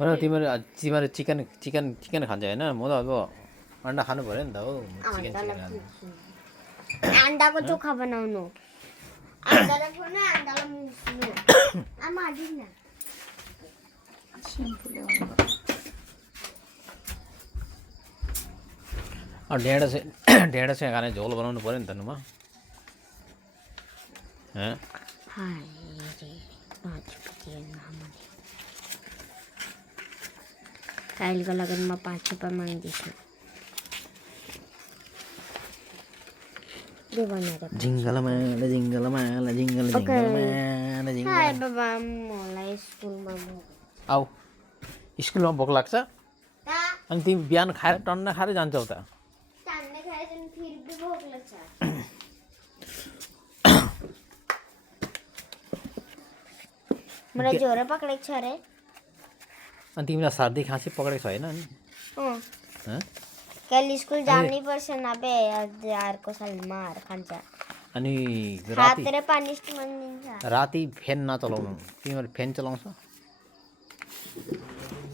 हो र तिमीहरू चिकन खान्छ होइन म त अब अन्डा खानु पऱ्यो नि त हो चिकन अंडा को चोखा बनाउनु अंडालाई फोड्नु अंडालाई मुस्नु आमा हालिदिनु न ढेँडो चाहिँ खाने झोल बनाउनु पऱ्यो नि त नुमा काइलको लगन म 5 रुपैयाँ माग्दैछु हाय बाबा मलाई स्कुलमा आऊ स्कुलमा भोक लाग्छ अनि तिमी बिहान खाएर टन्न खाएर जान्छौ त टन्न खाएर जान फेरि भी भोक लाग्छ मलाई ज्वरो पक्रेको छ रे अनि तिमीलाई सर्दी खाँसी पक्रेको छैन नि कल स्कुल जानै पर्छ नबे अर्को साल मार खान्छ अनि राति पनिशमेन्ट दिन्छ राति फ्यान नचलाउनु तिमीहरू फ्यान चलाउँछ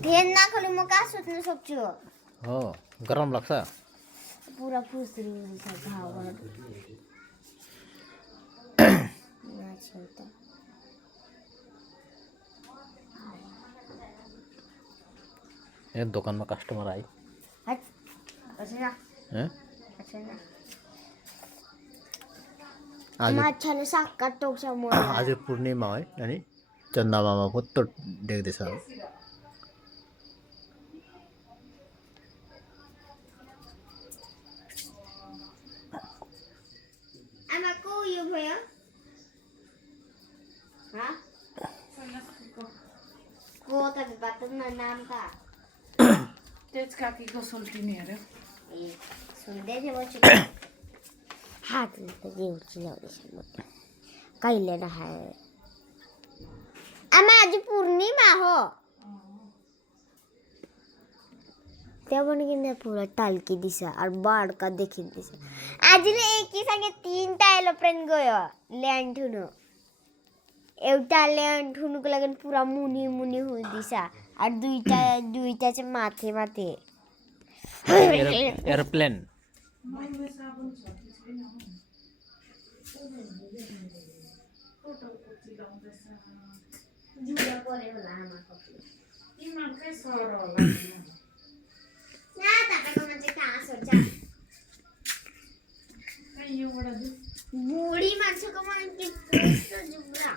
फ्यान नखोली म कहाँ सुत्न सक्छु हो गरम लाग्छ पुरा फुस्री हुन्छ घाउहरू ए दोकानमा कस्टमर आयो आज पूर्णिमा है अनि चन्दा मामा कस्तो देख्दैछ तेच काकीको सुल्टिनी हेऱ्यो सुन्दै थियो हातले त जेउची ल्याउँदैछ म कहिले नखाए आमा आज पूर्णिमा हो त्यहाँ पनि किन पुरा टल्किदिछ और बड्का देखिँदैछ आजले एकीसँगै 3टा एरोप्लेन गयो ल्यान्ड हुनु एउटा ल्यान्ड हुनुको लागि पुरा मुनि मुनि हुँदैछ और दुईटा चाहिँ माथि माथि एरोप्लेन बुढी मान्छेको मन के कस्तो जुब्रा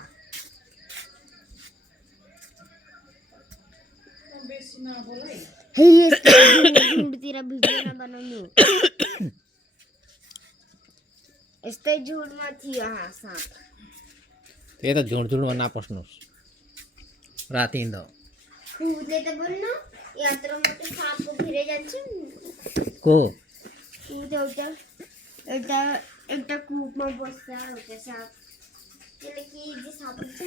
झुडतिर भिडियो नबनाउनु यस्तै झुडमा थियो साँप त्यही त झुडमा नपस्नुहोस् राति हिँड्दा खुदले त बोल्नु यत्रो मात्र साँपको भिरै जान्छ को एउटा कुपमा बस्छ एउटा साँप त्यसले के साँप हुन्छ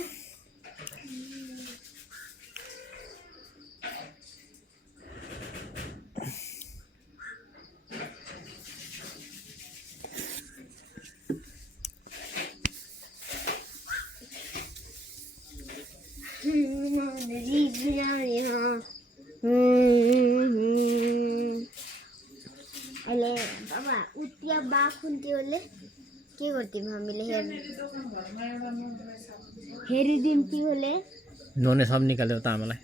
अहिले बाबा उतिया बाफ हुन्थ्योले के गर्थ्यौँ हामीले हेरिदिन्थ्यो होले नुहाउने सब निकाल्यो त आमालाई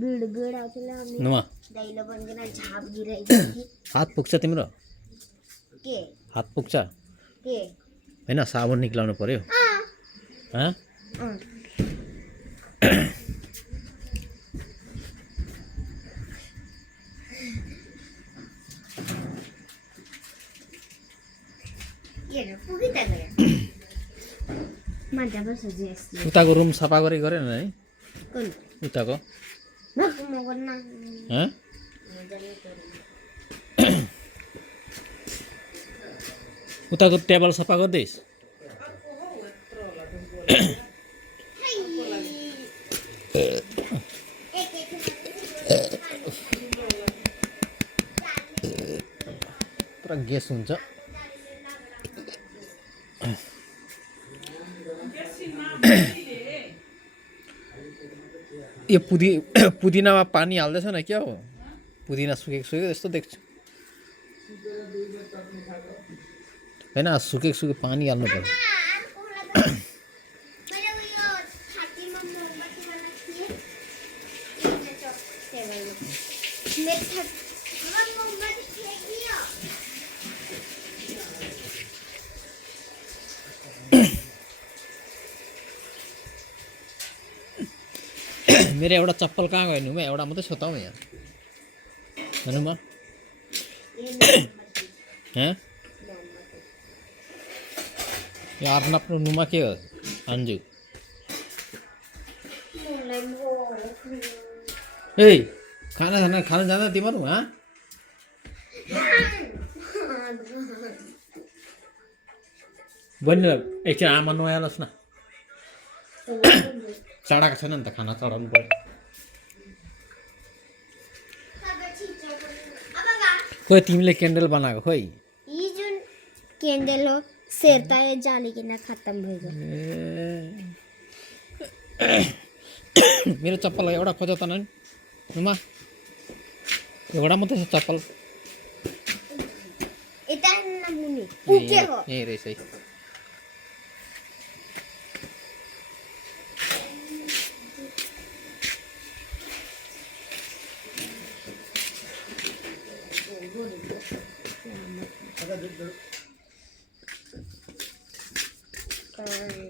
बिड आउँथ्यो नुहा दैलो बन्दिन झाप गिराइदिन्थ्यो हात पुग्छ तिम्रो के हात पुग्छ के हैन साबुन निकाल्नु पर्यो उताको रुम सफा गरेन है उताको उताको टेबल सफा गर्दैस् पुरा ग्यास हुन्छ यो पुदिनामा पानी हाल्दैछ न क्या हो पुदिना सुकेको जस्तो देख्छु होइन सुकेको पानी हाल्नु पर्छ मैले उयो छातीमा मोमबत्ती बनाएको थिएँ मेरो मोमबत्ती फ्याँकियो मेरो एउटा चप्पल कहाँ गयो नुमा एउटा मात्रै छ त हौ यहाँ हेर्नुमा यो आफ्नो आफ्नो नुमा के हो अन्जु ए खाना खानु जाँदा तिमीहरू बहिनी एकछिन आमा नुहाइहालोस् न चढाएको छैन नि त खाना चढाउनु पर्यो खोइ तिमीले क्यान्डल बनाएको खोइ यी जुन क्यान्डल हो सेर्ता यो जालिकन खत्तम भइगयो मेरो चप्पल एउटा खोज त नानी नुमा एउटा मात्रै छ चप्पल यता नमुनि उ के हो ए रहेछ है